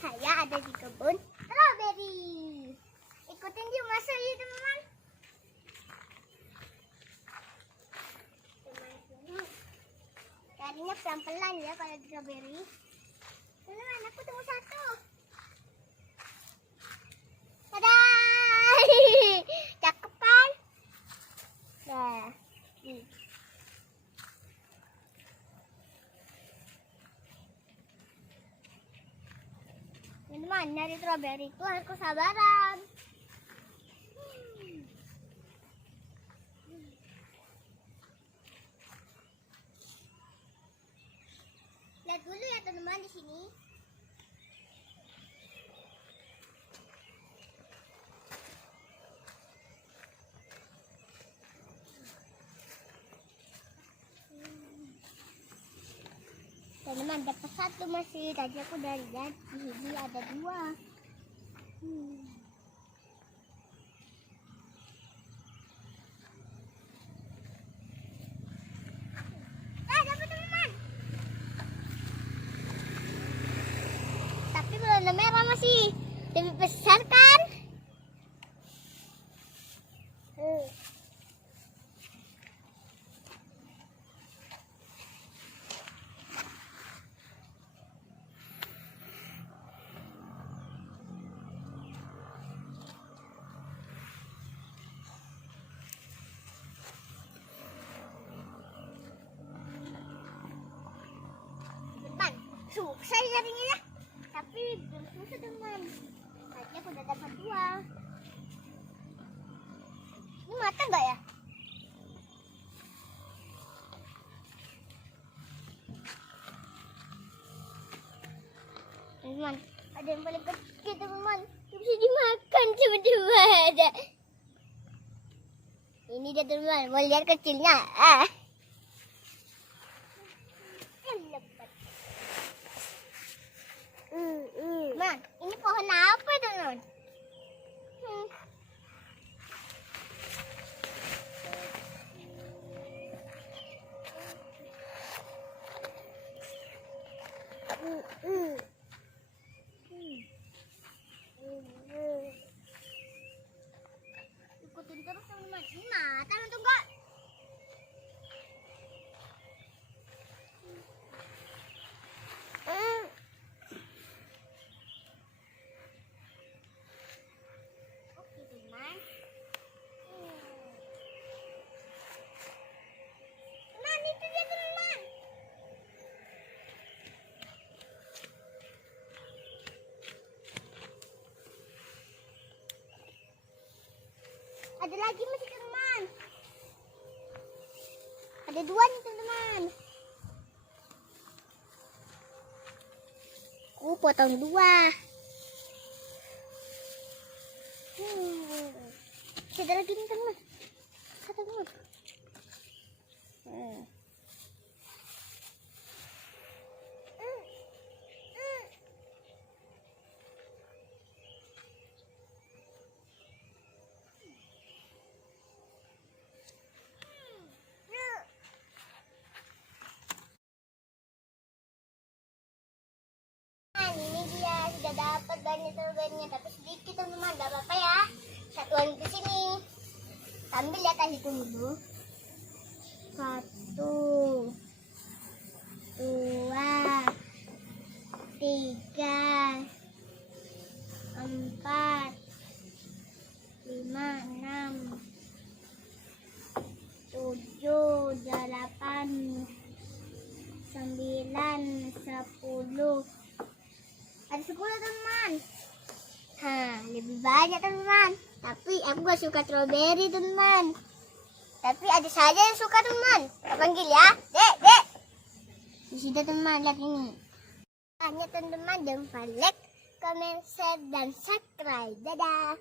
Saya ada di kebun strawberry. Ikutin dia masuk ya teman-teman. Carinya pelan-pelan ya kalau di strawberry. Teman-teman, aku temu satu. Tada! Cakep kan? Nah, nih. Teman-teman, nyari strawberry itu harus kesabaran. Lihat dulu ya teman-teman di sini. Teman-teman, dapat satu masih. Tadi aku udah lihat di sini ada dua. Dapat teman-teman. Tapi warna merah masih lebih besar kan? Sukses jadinya ya, tapi belum susah teman. Tadi aku udah dapat dua. Ini matang nggak ya? Teman, ada yang paling kecil teman, bisa dimakan coba-coba ada. Ini dia teman, mau lihat kecilnya. Man, ini pohon apa itu, Non? Ikutin terus teman-teman. Ini matang atau enggak? Ada lagi masih teman. Ada dua nih teman-teman. Aku potong dua. Ada lagi nih teman. Satu teman. Ini dia sudah dapat banyak strawberry-nya, tapi sedikit teman-teman, gak apa-apa ya. Satuan ke sini. Ambil ya, hitung dulu. 1, 2, 3, 4, 5, 6, 7, 8, 9, 10. Ada 10 teman. Lebih banyak teman. Tapi aku gak suka strawberry teman. Tapi ada saja yang suka teman. Kita panggil ya. Dek, dek. Di sini teman, lihat ini. Hanya teman-teman, jangan lupa like, comment, share, dan subscribe. Dadah.